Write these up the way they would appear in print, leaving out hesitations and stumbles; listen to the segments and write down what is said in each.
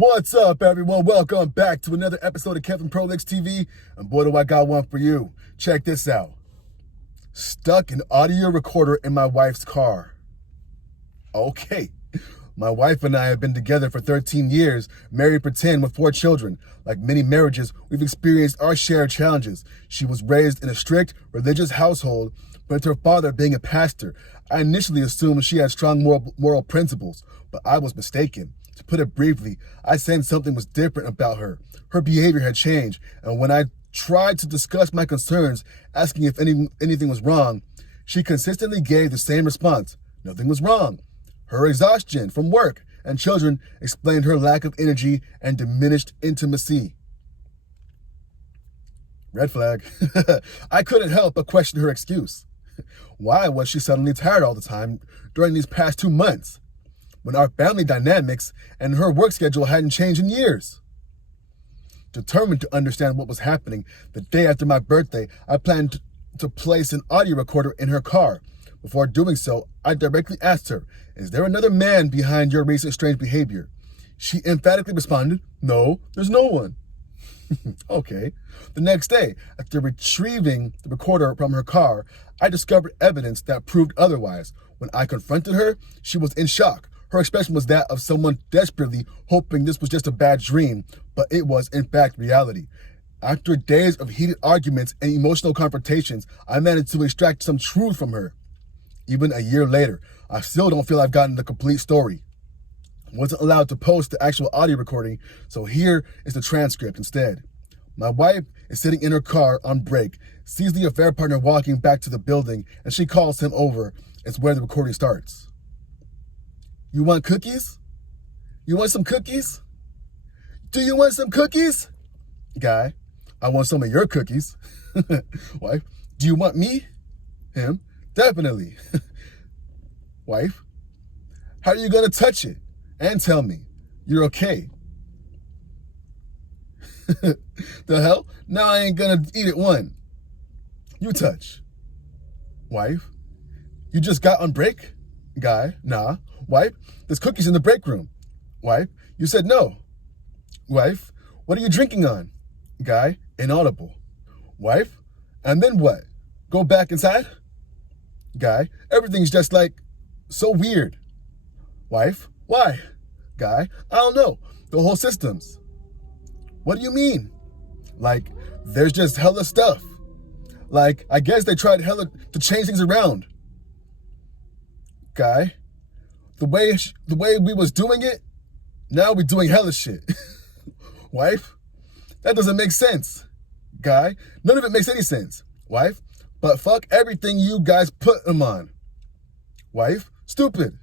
What's up, everyone? Welcome back to another episode of Kevin Prolix TV. And boy, do I got one for you. Check this out. Stuck an audio recorder in my wife's car. Okay. My wife and I have been together for 13 years, married for 10 with 4 children. Like many marriages, we've experienced our share of challenges. She was raised in a strict religious household, but with her father being a pastor, I initially assumed she had strong moral principles, but I was mistaken. To put it briefly, I sensed something was different about her. Her behavior had changed, and when I tried to discuss my concerns, asking if anything was wrong, she consistently gave the same response. Nothing was wrong. Her exhaustion from work and children explained her lack of energy and diminished intimacy. Red flag. I couldn't help but question her excuse. Why was she suddenly tired all the time during these past 2 months, when our family dynamics and her work schedule hadn't changed in years? Determined to understand what was happening, the day after my birthday, I planned to place an audio recorder in her car. Before doing so, I directly asked her, "Is there another man behind your recent strange behavior?" She emphatically responded, "No, there's no one." Okay. The next day, after retrieving the recorder from her car, I discovered evidence that proved otherwise. When I confronted her, she was in shock. Her expression was that of someone desperately hoping this was just a bad dream, but it was in fact reality. After days of heated arguments and emotional confrontations, I managed to extract some truth from her. Even a year later, I still don't feel I've gotten the complete story. I wasn't allowed to post the actual audio recording, so here is the transcript instead. My wife is sitting in her car on break, sees the affair partner walking back to the building, and she calls him over. It's where the recording starts. "You want cookies? You want some cookies? Do you want some cookies?" Guy, "I want some of your cookies." Wife, "Do you want me?" Him, "Definitely." Wife, "How are you going to touch it and tell me you're okay?" The hell? Now I ain't going to eat it one. You touch. Wife, "You just got on break?" Guy, "Nah." Wife, "There's cookies in the break room." Wife, "You said no." Wife, "What are you drinking on?" Guy, inaudible. Wife, "And then what? Go back inside?" Guy, "Everything's just like so weird." Wife, "Why?" Guy, "I don't know. The whole system's." "What do you mean?" Like, there's just hella stuff. Like, I guess they tried hella to change things around. Guy, the way we was doing it, now we doing hella shit." Wife, "That doesn't make sense." Guy, "None of it makes any sense." Wife, "But fuck everything you guys put them on." Wife, "Stupid."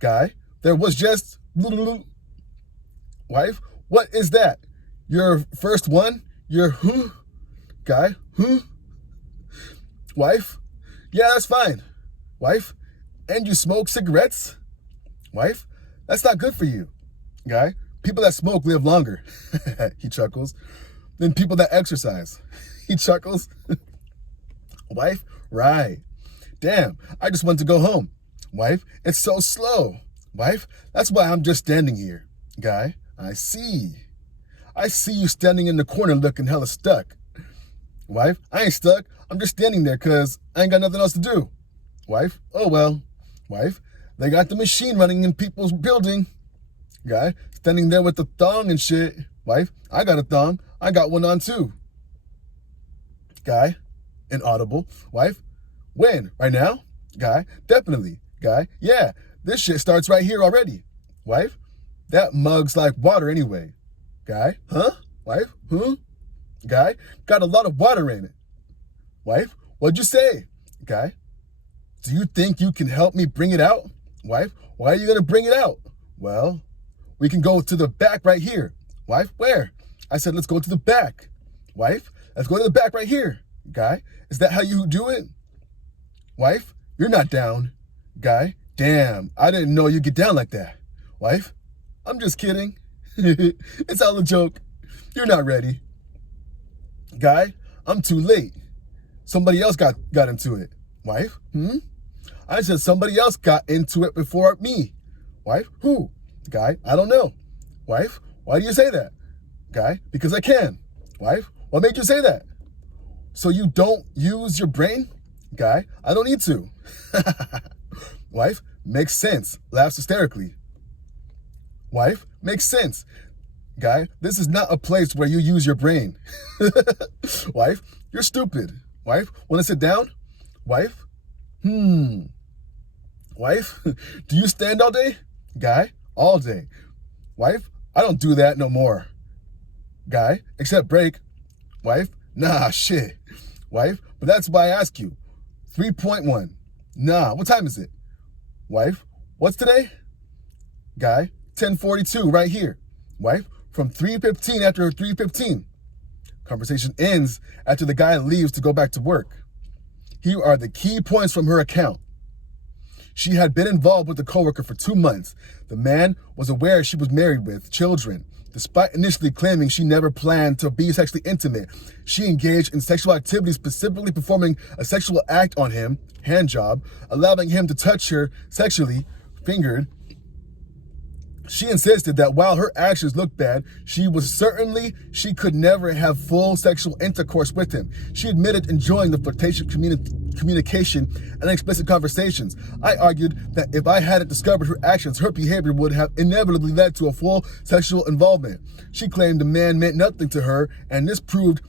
Guy, "There was just..." Wife, "What is that? Your first one? Your who?" Guy, "Who?" Wife, "Yeah, that's fine." Wife, "And you smoke cigarettes?" Wife, "That's not good for you." Guy, "People that smoke live longer." He chuckles. "Than people that exercise." He chuckles. Wife, "Right. Damn, I just want to go home." Wife, "It's so slow." Wife, "That's why I'm just standing here." Guy, I see you standing in the corner looking hella stuck." Wife, "I ain't stuck. I'm just standing there because I ain't got nothing else to do." Wife, "Oh well." Wife, "They got the machine running in people's building." Guy, "Standing there with the thong and shit." Wife, "I got a thong. I got one on too." Guy, inaudible. Wife, "When? Right now?" Guy, "Definitely." Guy, "Yeah, this shit starts right here already." Wife, "That mug's like water anyway." Guy, "Huh?" Wife, "Huh?" Guy, "Got a lot of water in it." Wife, "What'd you say?" Guy, "Do you think you can help me bring it out?" Wife, "Why are you going to bring it out?" "Well, we can go to the back right here." Wife, "Where?" I said, "Let's go to the back." Wife, "Let's go to the back right here." Guy, "Is that how you do it?" Wife, "You're not down." Guy, "Damn, I didn't know you get down like that." Wife, "I'm just kidding." It's all a joke. You're not ready. Guy, "I'm too late. Somebody else got into it." Wife, I said somebody else got into it before me. Wife, "Who?" Guy, "I don't know." Wife, why do you say that? Guy, because I can. Wife, what made you say that? So you don't use your brain? Guy, I don't need to. Wife, makes sense. Laughs hysterically. Wife, makes sense. Guy, this is not a place where you use your brain. Wife, you're stupid. Wife, want to sit down? Wife, Wife, do you stand all day? Guy, all day. Wife, I don't do that no more. Guy, except break. Wife, nah, shit. Wife, but that's why I ask you. 3.1. Nah, what time is it? Wife, what's today? Guy, 10:42 right here. Wife, from 3:15 after 3:15. Conversation ends after the guy leaves to go back to work. Here are the key points from her account. She had been involved with the coworker for 2 months. The man was aware she was married with children. Despite initially claiming she never planned to be sexually intimate, she engaged in sexual activity, specifically performing a sexual act on him, hand job, allowing him to touch her sexually, fingered. She insisted that while her actions looked bad, she could never have full sexual intercourse with him. She admitted enjoying the flirtatious communication and explicit conversations. I argued that if I hadn't discovered her actions, her behavior would have inevitably led to a full sexual involvement. She claimed the man meant nothing to her, and this proves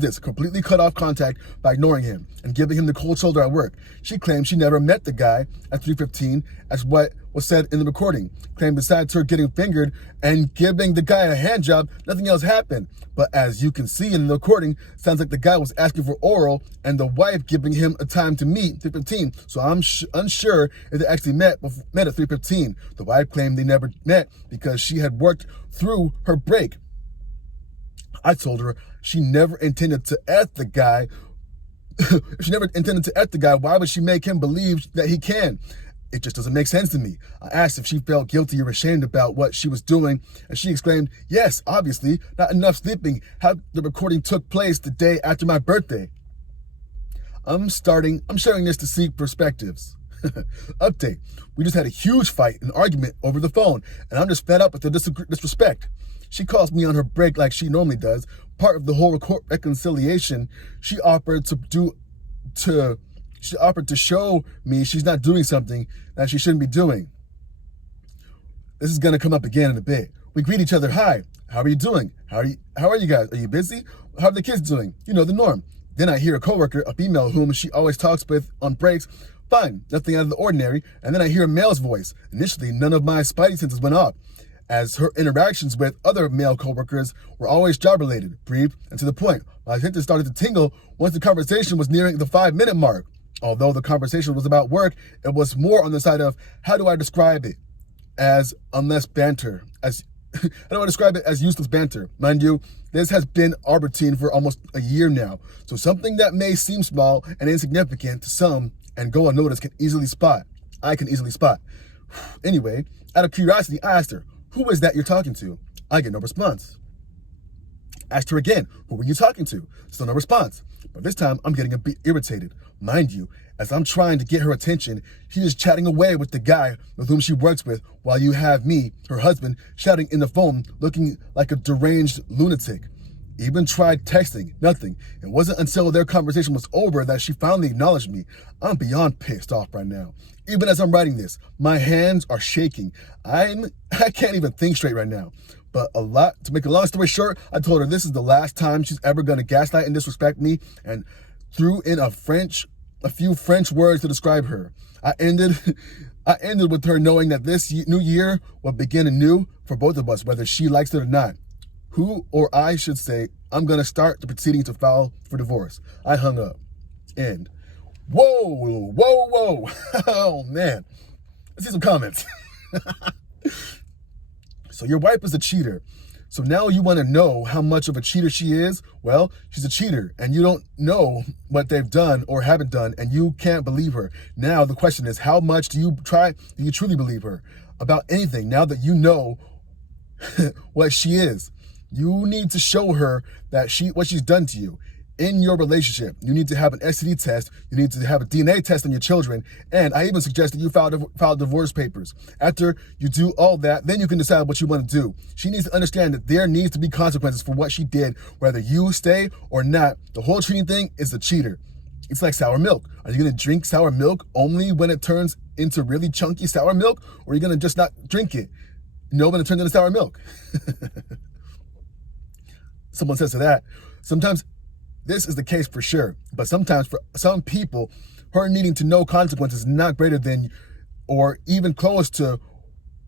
this, completely cut off contact by ignoring him and giving him the cold shoulder at work. She claimed she never met the guy at 3:15, as what was said in the recording. Claimed besides her getting fingered and giving the guy a hand job, nothing else happened. But as you can see in the recording, sounds like the guy was asking for oral and the wife giving him a time to meet, 3:15. So I'm unsure if they actually met at 3:15. The wife claimed they never met because she had worked through her break. I told her she never intended to F the guy. If she never intended to F the guy, why would she make him believe that he can? It just doesn't make sense to me. I asked if she felt guilty or ashamed about what she was doing, and she exclaimed, yes, obviously, not enough sleeping. How the recording took place the day after my birthday. I'm sharing this to seek perspectives. Update. We just had a huge fight, an argument over the phone, and I'm just fed up with the disrespect. She calls me on her break like she normally does. Part of the whole reconciliation, she offered to show me she's not doing something that she shouldn't be doing. This is gonna come up again in a bit. We greet each other. Hi, how are you doing? How are you guys? Are you busy? How are the kids doing? You know, the norm. Then I hear a coworker, a female whom she always talks with on breaks. Fine, nothing out of the ordinary. And then I hear a male's voice. Initially, none of my spidey senses went off, as her interactions with other male coworkers were always job-related, brief, and to the point. My senses started to tingle once the conversation was nearing the 5-minute mark. Although the conversation was about work, it was more on the side of, how do I describe it as useless banter? Mind you, this has been our routine for almost a year now. So something that may seem small and insignificant to some and go unnoticed I can easily spot. Anyway, out of curiosity, I asked her, who is that you're talking to? I get no response. Asked her again, who were you talking to? Still no response. But this time, I'm getting a bit irritated. Mind you, as I'm trying to get her attention, she is chatting away with the guy with whom she works with, while you have me, her husband, shouting in the phone, looking like a deranged lunatic. Even tried texting, nothing. It wasn't until their conversation was over that she finally acknowledged me. I'm beyond pissed off right now. Even as I'm writing this, my hands are shaking. I can't even think straight right now. But to make a long story short, I told her this is the last time she's ever going to gaslight and disrespect me, and threw in a few French words to describe her. I ended with her knowing that this new year will begin anew for both of us, whether she likes it or not. Who, or I should say, I'm going to start the proceedings to file for divorce. I hung up. End. Whoa. Oh, man. Let's see some comments. So your wife is a cheater. So now you want to know how much of a cheater she is? Well, she's a cheater, and you don't know what they've done or haven't done, and you can't believe her. Now the question is, how much do you truly believe her about anything now that you know what she is? You need to show her that what she's done to you. in your relationship. You need to have an STD test. You need to have a DNA test on your children. And I even suggest that you file divorce papers. After you do all that, then you can decide what you want to do. She needs to understand that there needs to be consequences for what she did, whether you stay or not. The whole cheating thing is a cheater. It's like sour milk. Are you going to drink sour milk only when it turns into really chunky sour milk? Or are you going to just not drink it? When it turns into sour milk. Someone says to that, sometimes this is the case for sure, but sometimes for some people, her needing to know consequences is not greater than or even close to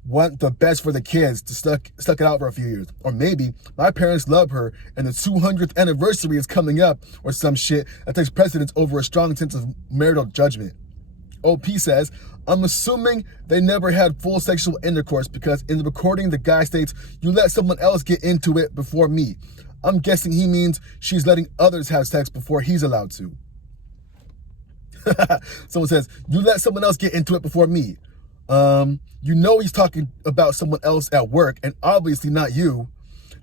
want the best for the kids to stuck it out for a few years. Or maybe my parents love her and the 200th anniversary is coming up or some shit that takes precedence over a strong sense of marital judgment. OP says, I'm assuming they never had full sexual intercourse because in the recording the guy states, you let someone else get into it before me. I'm guessing he means she's letting others have sex before he's allowed to. Someone says, you let someone else get into it before me. He's talking about someone else at work and obviously not you.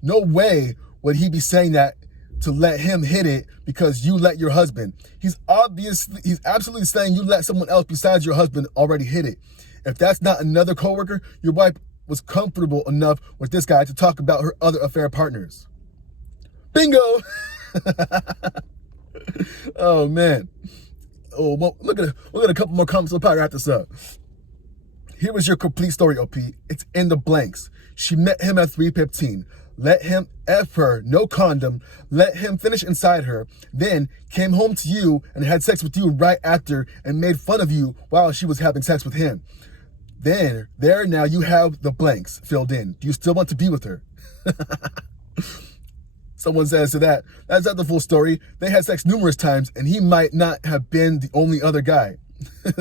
No way would he be saying that to let him hit it because you let your husband. He's absolutely saying you let someone else besides your husband already hit it. If that's not another coworker, your wife was comfortable enough with this guy to talk about her other affair partners. Bingo! Oh, man. Oh, well, look at a couple more comments. We'll probably wrap this up. Here was your complete story, OP. It's in the blanks. She met him at 3:15. Let him F her, no condom. Let him finish inside her. Then came home to you and had sex with you right after and made fun of you while she was having sex with him. Then, now you have the blanks filled in. Do you still want to be with her? Someone says to that, that's not the full story. They had sex numerous times and he might not have been the only other guy.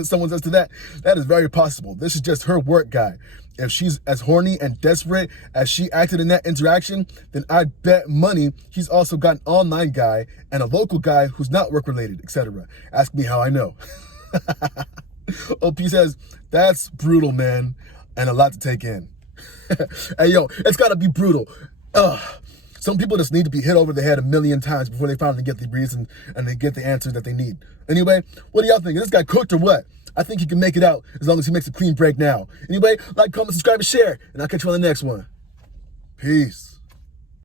Someone says to that is very possible. This is just her work guy. If she's as horny and desperate as she acted in that interaction, then I'd bet money he's also got an online guy and a local guy who's not work related, etc. Ask me how I know. OP says, that's brutal, man, and a lot to take in. Hey, yo, it's gotta be brutal. Some people just need to be hit over the head a million times before they finally get the reason and they get the answer that they need. Anyway, what do y'all think? Is this guy cooked or what? I think he can make it out as long as he makes a clean break now. Anyway, like, comment, subscribe, and share, and I'll catch you on the next one. Peace.